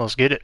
Let's get it.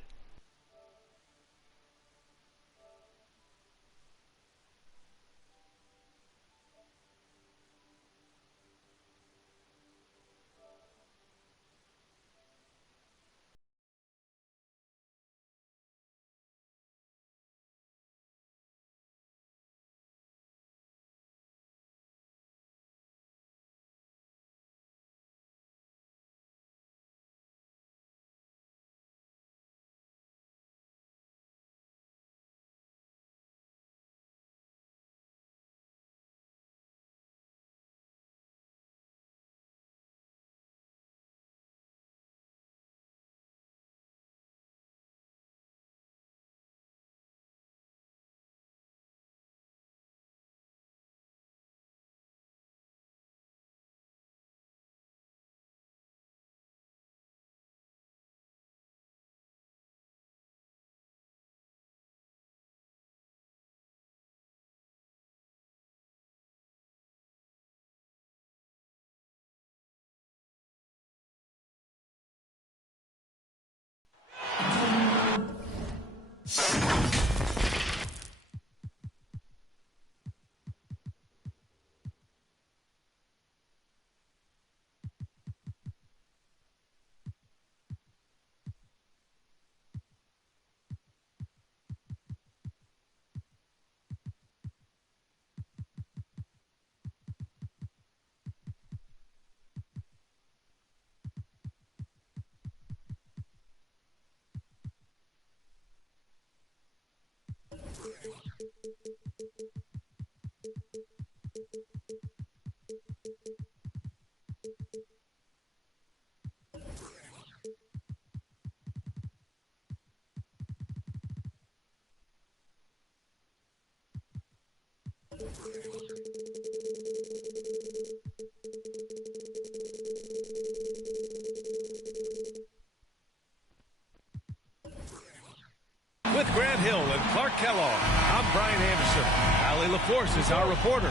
With Grant Hill and Clark Kellogg, I'm Brian Anderson. Allie LaForce is our reporter.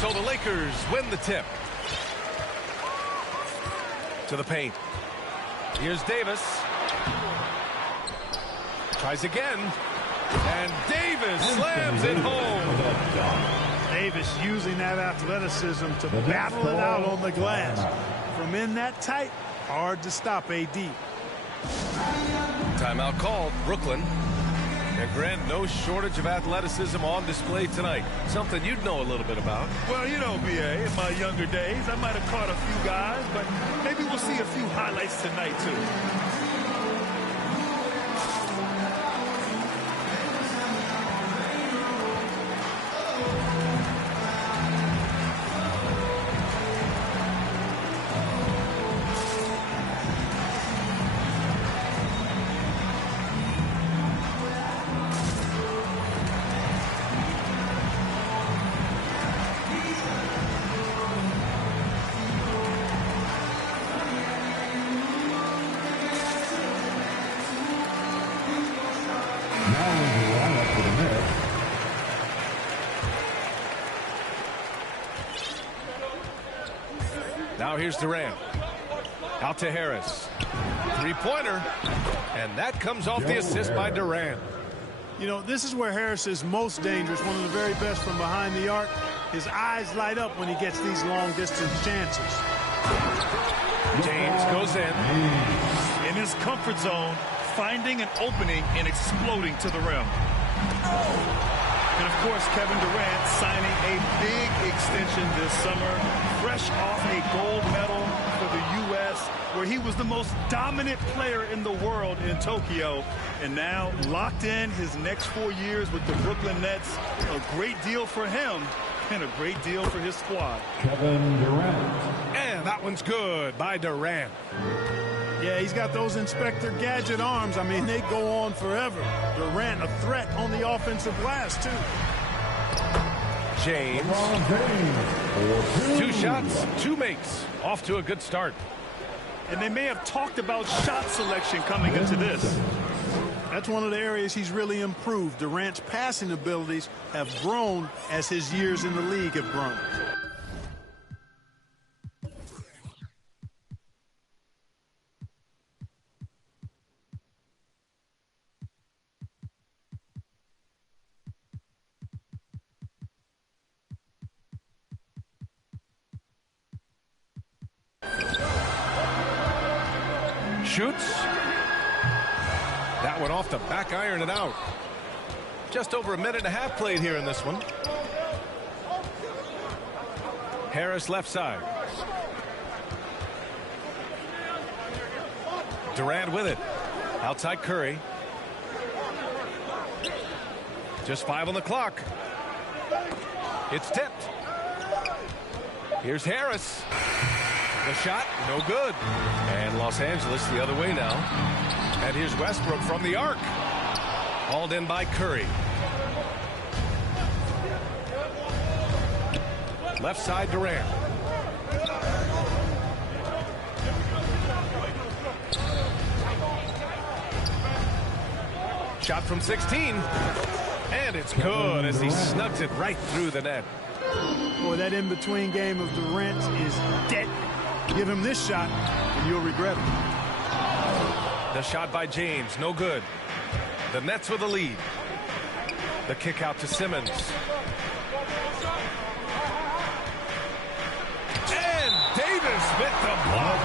So the Lakers win the tip. To the paint. Here's Davis. Tries again. And Davis slams it home. Davis using that athleticism to battle it out on the glass. From in that tight, hard to stop AD. Timeout called, Brooklyn. And Grant, no shortage of athleticism on display tonight. Something you'd know a little bit about. Well, you know, B.A., in my younger days, I might have caught a few guys, but maybe we'll see a few highlights tonight, too. Now here's Durant. Out to Harris. Three-pointer. And that comes off the assist by Durant. You know, this is where Harris is most dangerous, one of the very best from behind the arc. His eyes light up when he gets these long-distance chances. James goes in. In his comfort zone, finding an opening and exploding to the rim. And, of course, Kevin Durant signing a big extension this summer, fresh off a gold medal for the U.S., where he was the most dominant player in the world in Tokyo. And now locked in his next 4 years with the Brooklyn Nets. A great deal for him and a great deal for his squad. Kevin Durant. And that one's good by Durant. Yeah, he's got those Inspector Gadget arms. I mean, they go on forever. Durant, a threat on the offensive glass, too. James. 2 shots, 2 makes. Off to a good start. And they may have talked about shot selection coming into this. That's one of the areas he's really improved. Durant's passing abilities have grown as his years in the league have grown. Shoots. That one off the back iron and out. Just over a minute and a half played here in this one. Harris left side. Durant with it. Outside Curry. Just 5 on the clock. It's tipped. Here's Harris. The shot, no good. And Los Angeles the other way now. And here's Westbrook from the arc. Hauled in by Curry. Left side Durant. Shot from 16. And it's good as he snugs it right through the net. Boy, that in-between game of Durant is dead. Give him this shot, and you'll regret it. The shot by James, no good. The Nets with the lead. The kick out to Simmons. And Davis with the block.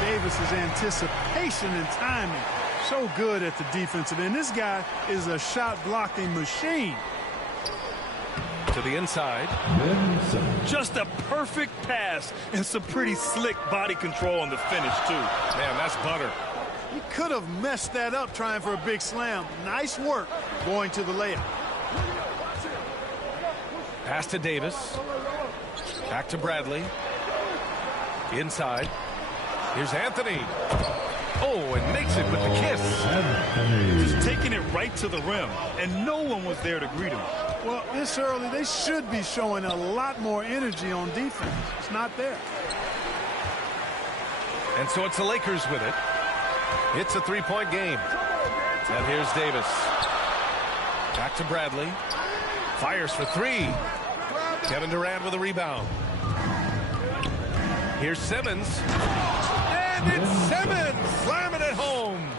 Davis's anticipation and timing, so good at the defensive end. This guy is a shot-blocking machine. To the inside. Just a perfect pass and some pretty slick body control on the finish, too. Man, that's butter. He could have messed that up trying for a big slam. Nice work going to the layup. Pass to Davis. Back to Bradley. Inside. Here's Anthony. Oh, and makes it with the kiss. Just taking it right to the rim, and no one was there to greet him. Well, this early, they should be showing a lot more energy on defense. It's not there. And so it's the Lakers with it. It's a three-point game. And here's Davis. Back to Bradley. Fires for three. Kevin Durant with a rebound. Here's Simmons. And it's Simmons slamming it home.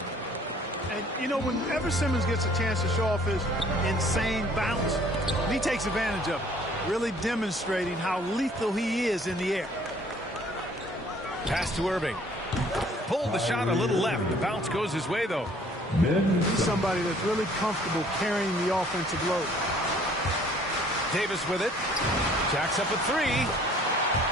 And, you know, whenever Simmons gets a chance to show off his insane bounce, he takes advantage of it, really demonstrating how lethal he is in the air. Pass to Irving. Pulled the shot a little left. The bounce goes his way, though. He's somebody that's really comfortable carrying the offensive load. Davis with it. Jacks up a three.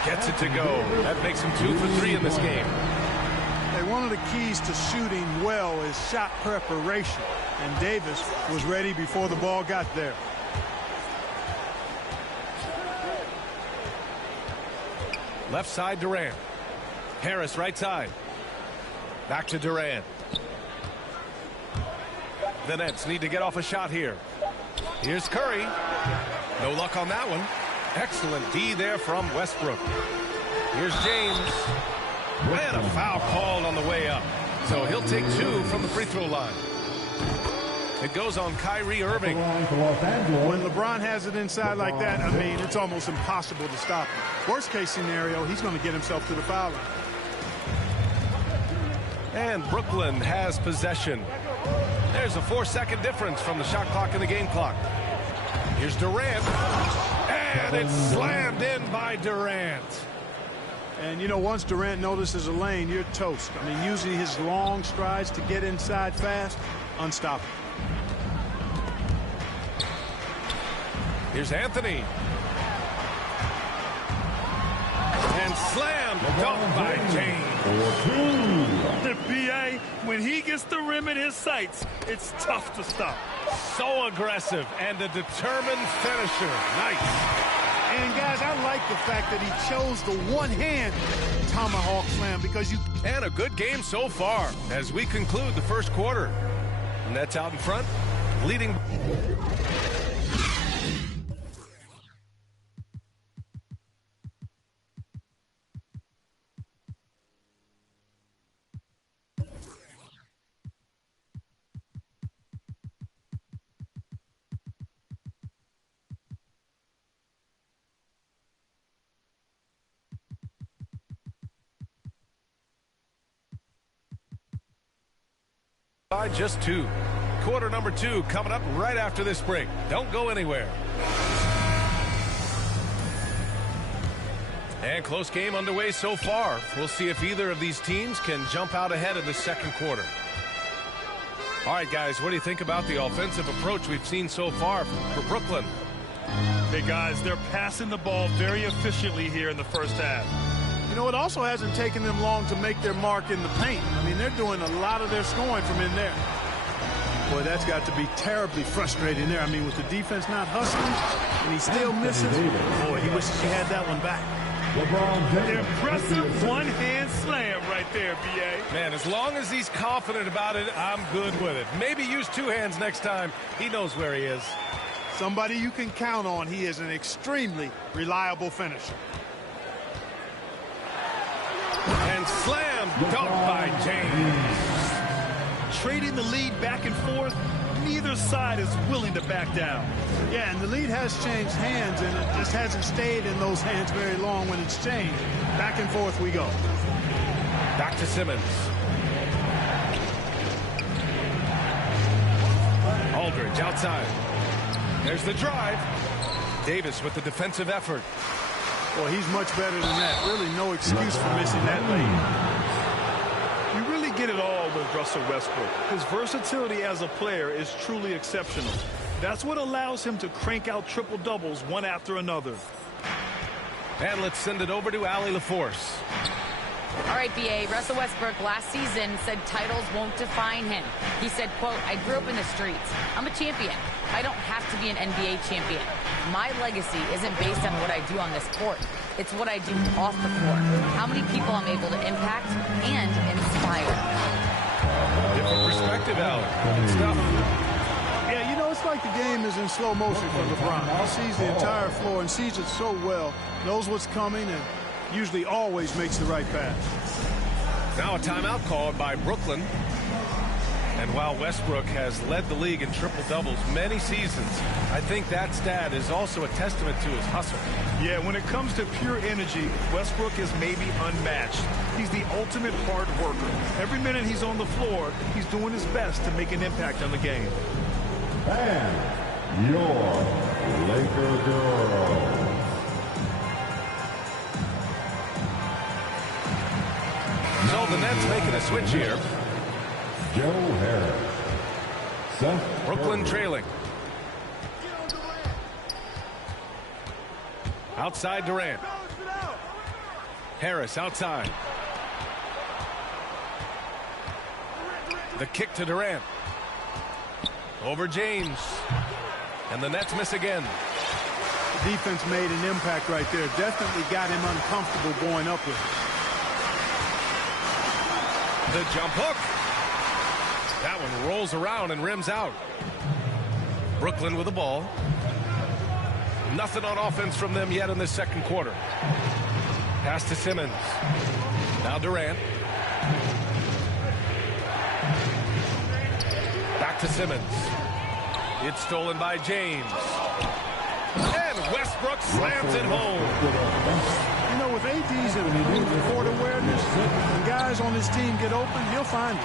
Gets it to go. That makes him 2 for 3 in this game. Hey, one of the keys to shooting well is shot preparation. And Davis was ready before the ball got there. Left side, Durant. Harris, right side. Back to Durant. The Nets need to get off a shot here. Here's Curry. No luck on that one. Excellent D there from Westbrook. Here's James. And a foul called on the way up. So he'll take 2 from the free throw line. It goes on Kyrie Irving. When LeBron has it inside like that, I mean, it's almost impossible to stop him. Worst case scenario, he's going to get himself to the foul line. And Brooklyn has possession. There's a 4-second difference from the shot clock and the game clock. Here's Durant. And it's slammed in by Durant. And, you know, once Durant notices a lane, you're toast. I mean, using his long strides to get inside fast, unstoppable. Here's Anthony. And slammed dunk by James. The PA, when he gets the rim in his sights, it's tough to stop. So aggressive and a determined finisher. Nice. And, guys, I like the fact that he chose the one-hand tomahawk slam because you... And a good game so far as we conclude the first quarter. Nets out in front, leading... by just 2. Quarter number 2 coming up right after this break. Don't go anywhere. And close game underway so far. We'll see if either of these teams can jump out ahead in the second quarter. All right, guys, what do you think about the offensive approach we've seen so far for Brooklyn? Hey, guys, they're passing the ball very efficiently here in the first half. You know, it also hasn't taken them long to make their mark in the paint. I mean, they're doing a lot of their scoring from in there. Boy, that's got to be terribly frustrating there. I mean, with the defense not hustling, and he still misses. Boy, he wishes he had that one back. Impressive one-hand slam right there, B.A. Man, as long as he's confident about it, I'm good with it. Maybe use two hands next time. He knows where he is. Somebody you can count on. He is an extremely reliable finisher. And slam dunk by James. Trading the lead back and forth, neither side is willing to back down. Yeah, and the lead has changed hands, and it just hasn't stayed in those hands very long when it's changed. Back and forth we go. Back to Simmons. Aldridge outside. There's the drive. Davis with the defensive effort. Boy, he's much better than that. Really no excuse for missing that lane. You really get it all with Russell Westbrook. His versatility as a player is truly exceptional. That's what allows him to crank out triple-doubles one after another. And let's send it over to Allie LaForce. All right, B.A. Russell Westbrook last season said titles won't define him. He said, quote, "I grew up in the streets. I'm a champion. I don't have to be an NBA champion. My legacy isn't based on what I do on this court. It's what I do off the court. How many people I'm able to impact and inspire." Different perspective, Allie. Good stuff. Yeah, you know, it's like the game is in slow motion for LeBron. He sees the entire floor and sees it so well, knows what's coming, and usually always makes the right pass. Now a timeout called by Brooklyn. And while Westbrook has led the league in triple-doubles many seasons, I think that stat is also a testament to his hustle. Yeah, when it comes to pure energy, Westbrook is maybe unmatched. He's the ultimate hard worker. Every minute he's on the floor, he's doing his best to make an impact on the game. And your Laker girl. So the Nets making a switch here. Joe Harris. Seth Brooklyn Curry. trailing. Outside Durant. Harris outside. The kick to Durant. Over James. And the Nets miss again. The defense made an impact right there. Definitely got him uncomfortable going up with it. The jump hook. That one rolls around and rims out. Brooklyn with the ball. Nothing on offense from them yet in the second quarter. Pass to Simmons. Now Durant. Back to Simmons. It's stolen by James. And Westbrook slams it home. You know, with AD's improved court awareness, when guys on his team get open, he'll find it.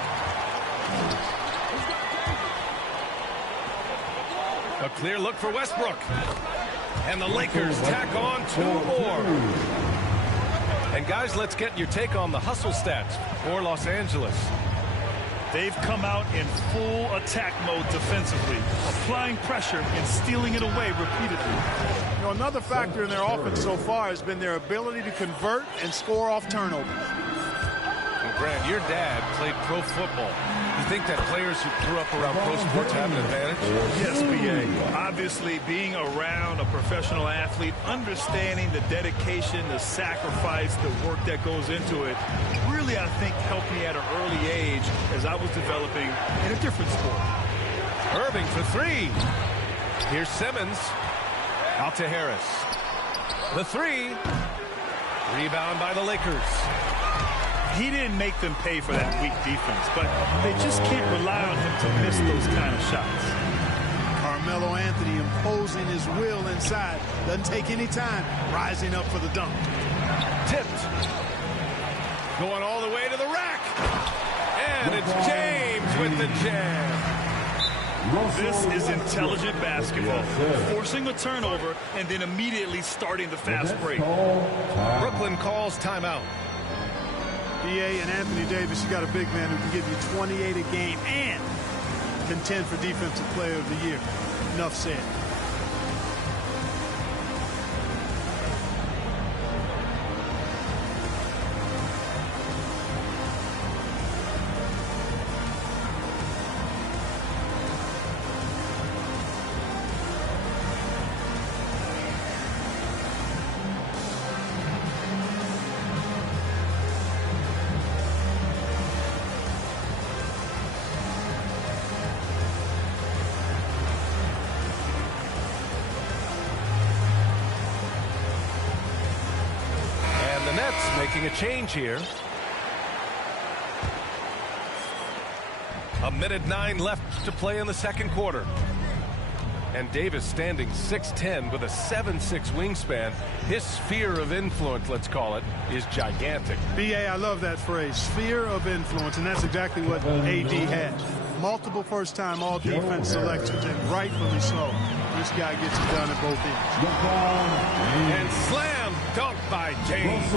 A clear look for Westbrook. And the Lakers tack on two more. And guys, let's get your take on the hustle stats for Los Angeles. They've come out in full attack mode defensively, applying pressure and stealing it away repeatedly. You know, another factor in their offense so far has been their ability to convert and score off turnovers. Well, Grant, your dad played pro football. You think that players who grew up around pro sports have an advantage? Yes, B.A. Obviously, being around a professional athlete, understanding the dedication, the sacrifice, the work that goes into it, really, I think, helped me at an early age as I was developing in a different sport. Irving for three. Here's Simmons. Out to Harris. The three. Rebound by the Lakers. He didn't make them pay for that weak defense, but they just can't rely on him to miss those kind of shots. Carmelo Anthony imposing his will inside. Doesn't take any time. Rising up for the dunk. Tipped. Going all the way to the rack. And it's James with the jam. This is intelligent basketball. Forcing a turnover and then immediately starting the fast break. Brooklyn calls timeout. BA and Anthony Davis, you got a big man who can give you 28 a game and contend for Defensive Player of the Year. Enough said. Making a change here. A minute 9 left to play in the second quarter. And Davis standing 6'10" with a 7'6" wingspan. His sphere of influence, let's call it, is gigantic. BA, I love that phrase, sphere of influence, and that's exactly what AD has. Multiple first-time all-defense selections, and rightfully so. This guy gets it done at both ends. And slam dunk by James.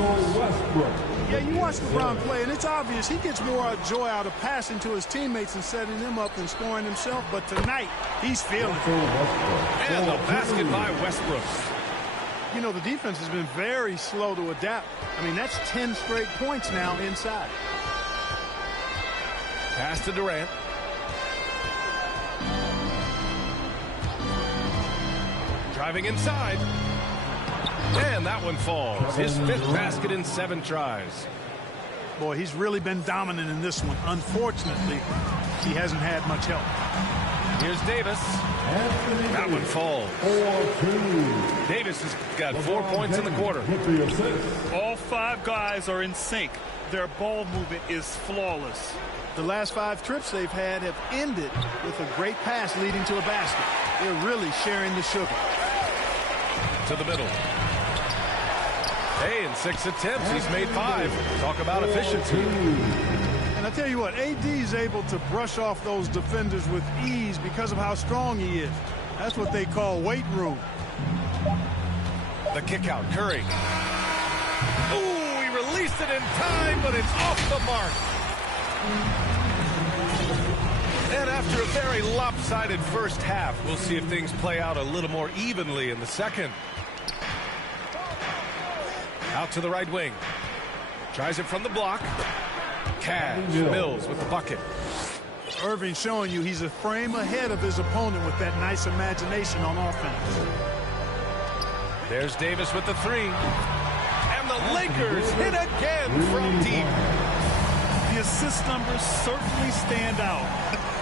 Yeah, you watch LeBron play, and it's obvious he gets more joy out of passing to his teammates and setting them up than scoring himself. But tonight, he's feeling it. And the basket by Westbrook. You know, the defense has been very slow to adapt. I mean, that's 10 straight points now inside. Pass to Durant. Driving inside. And that one falls. His 5th basket in 7 tries. Boy, he's really been dominant in this one. Unfortunately, he hasn't had much help. Here's Davis. That one falls. 4-2. Davis has got 4 points in the quarter. All 5 guys are in sync. Their ball movement is flawless. The last 5 trips they've had have ended with a great pass leading to a basket. They're really sharing the sugar. To the middle. Hey, in 6 attempts, he's made 5. Talk about efficiency. And I tell you what, AD is able to brush off those defenders with ease because of how strong he is. That's what they call weight room. The kick out, Curry. Ooh, he released it in time, but it's off the mark. And after a very lopsided first half, we'll see if things play out a little more evenly in the second. Out to the right wing. Tries it from the block. Cash. Mills with the bucket. Irving showing you he's a frame ahead of his opponent with that nice imagination on offense. There's Davis with the 3. And the Lakers hit again from deep. The assist numbers certainly stand out.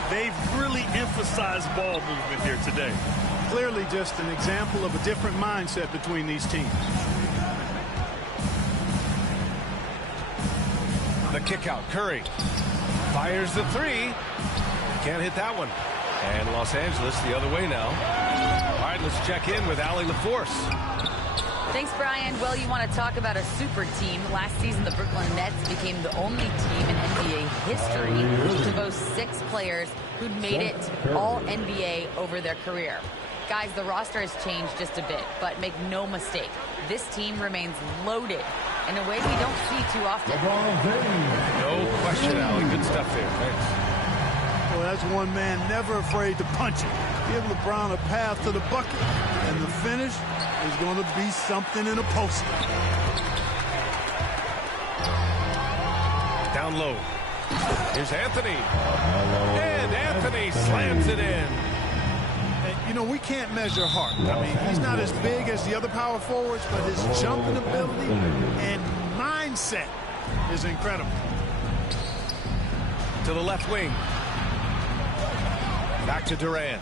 They've really emphasized ball movement here today. Clearly just an example of a different mindset between these teams. The kick out, Curry. Fires the 3. Can't hit that one. And Los Angeles the other way now. All right, let's check in with Allie LaForce. Thanks, Brian. Well, you want to talk about a super team. Last season, the Brooklyn Nets became the only team in NBA history to boast 6 players who'd made it all NBA over their career. Guys, the roster has changed just a bit, but make no mistake, this team remains loaded in a way we don't see too often. No question, Allie. Good stuff there. Thanks. Well, that's one man never afraid to punch it. Give LeBron a path to the bucket, and the finish is going to be something in a poster. Down low. Here's Anthony. And Anthony slams it in. And, you know, we can't measure heart. I mean, he's not as big as the other power forwards, but his jumping ability and mindset is incredible. To the left wing. Back to Durant.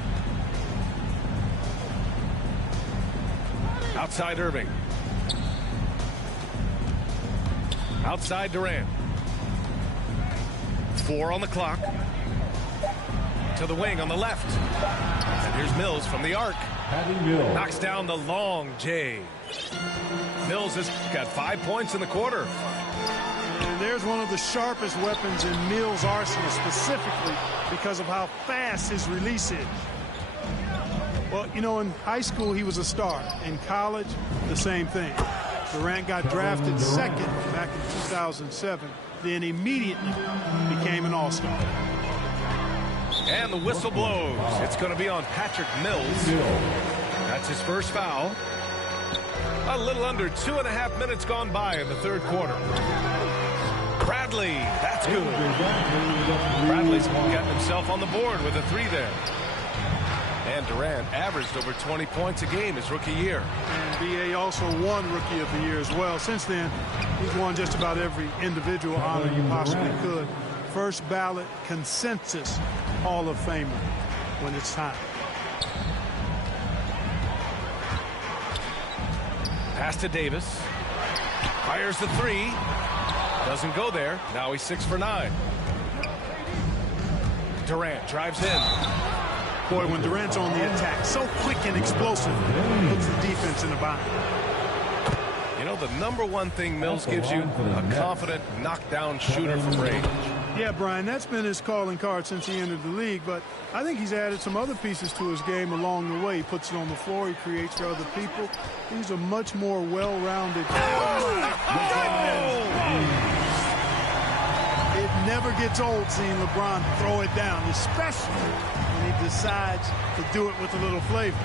Outside Irving. Outside Durant. 4 on the clock. To the wing on the left. And here's Mills from the arc. Knocks down the long J. Mills has got 5 points in the quarter. And there's one of the sharpest weapons in Mills' arsenal, specifically because of how fast his release is. Well, you know, in high school, he was a star. In college, the same thing. Durant got drafted second back in 2007, then immediately became an all-star. And the whistle blows. It's going to be on Patrick Mills. That's his first foul. A little under 2.5 minutes gone by in the third quarter. Bradley, that's good. Bradley's getting himself on the board with a 3 there. And Durant averaged over 20 points a game his rookie year. And B.A. also won Rookie of the Year as well. Since then, he's won just about every individual honor you possibly could. First ballot consensus Hall of Famer when it's time. Pass to Davis. Fires the 3. Doesn't go there. Now he's 6 for 9. Durant drives in. Boy, when Durant's on the attack, so quick and explosive, puts the defense in a bind. You know, the number one thing Mills gives you, a confident knockdown shooter from range. Yeah, Brian, that's been his calling card since he entered the league, but I think he's added some other pieces to his game along the way. He puts it on the floor, he creates for other people. He's a much more well-rounded. It never gets old seeing LeBron throw it down, especially when he decides to do it with a little flavor.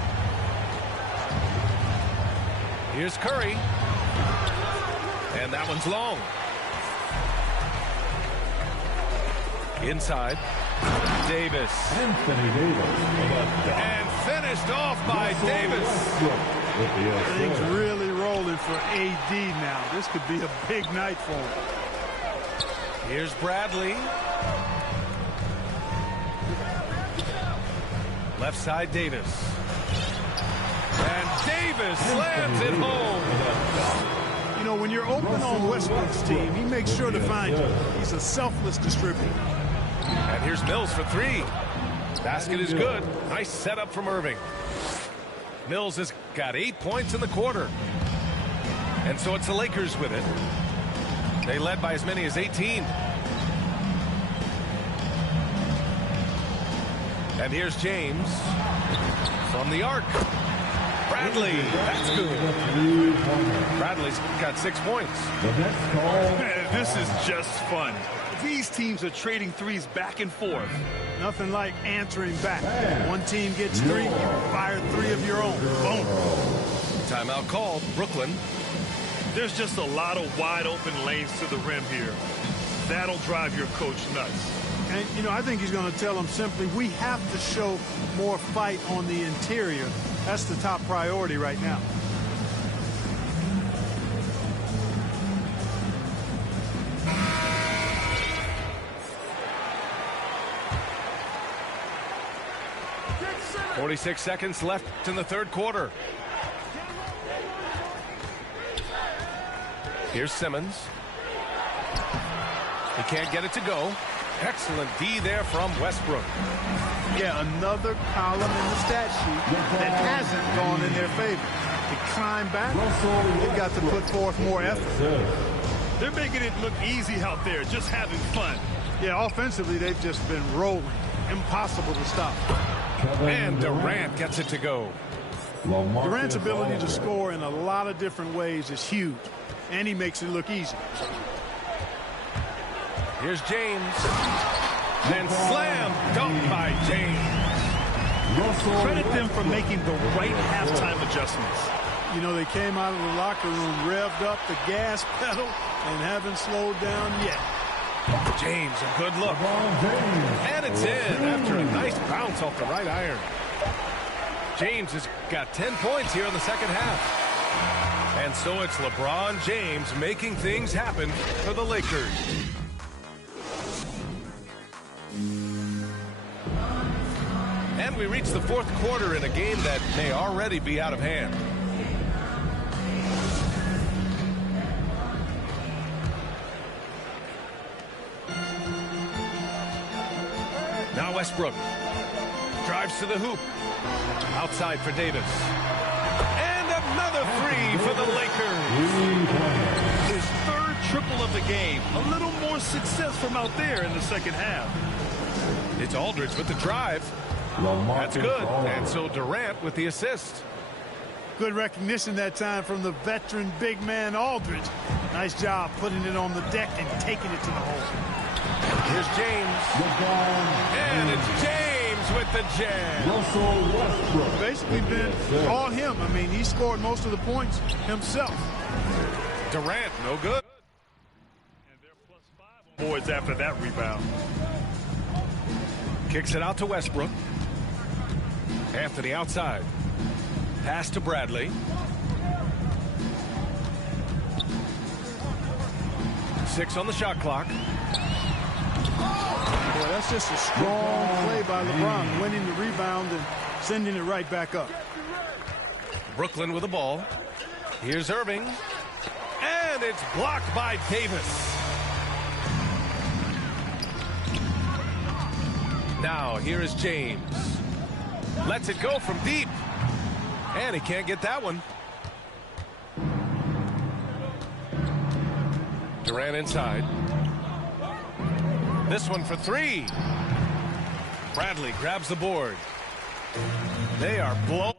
Here's Curry. And that one's long. Inside. Davis. Anthony Davis. And finished off by Davis. Things really rolling for AD now. This could be a big night for him. Here's Bradley. Left side, Davis. And Davis slams it home. You know, when you're open on Westbrook's team, he makes sure to find you. He's a selfless distributor. And here's Mills for 3. Basket is good. Nice setup from Irving. Mills has got 8 points in the quarter. And so it's the Lakers with it. They led by as many as 18. And here's James from the arc. Bradley, that's good. Bradley's got 6 points. This is just fun. These teams are trading threes back and forth. Nothing like answering back. One team gets 3, you fire 3 of your own. Boom. Timeout called. Brooklyn. There's just a lot of wide open lanes to the rim here. That'll drive your coach nuts. And, you know, I think he's going to tell them simply, we have to show more fight on the interior. That's the top priority right now. .46 seconds left in the third quarter. Here's Simmons. He can't get it to go. Excellent D there from Westbrook. Yeah, another column in the stat sheet that hasn't gone in their favor. To climb back, they've got to put forth more effort. They're making it look easy out there, just having fun. Yeah, offensively, they've just been rolling. Impossible to stop. And Durant gets it to go. Durant's ability to score in a lot of different ways is huge, and he makes it look easy. Here's James. And slam dunk by James. Credit them for making the right halftime adjustments. You know, they came out of the locker room, revved up the gas pedal, and haven't slowed down yet. James, a good look. And it's in after a nice bounce off the right iron. James has got 10 points here in the second half. And so it's LeBron James making things happen for the Lakers. And we reach the fourth quarter in a game that may already be out of hand. Now Westbrook drives to the hoop. Outside for Davis. And another 3 for the Lakers. His third triple of the game. A little more success from out there in the second half. It's Aldridge with the drive. That's good. And so Durant with the assist. Good recognition that time from the veteran big man Aldridge. Nice job putting it on the deck and taking it to the hole. Here's James. And it's James with the jam. Russell Westbrook. Basically been all him. I mean, he scored most of the points himself. Durant, no good. And they're +5 on boards after that rebound. Kicks it out to Westbrook. Anthony outside. Pass to Bradley. 6 on the shot clock. Boy, that's just a strong play by LeBron, winning the rebound and sending it right back up. Brooklyn with the ball. Here's Irving. And it's blocked by Davis. Now, here is James. Lets it go from deep. And he can't get that one. Durant inside. This one for 3. Bradley grabs the board. They are blown.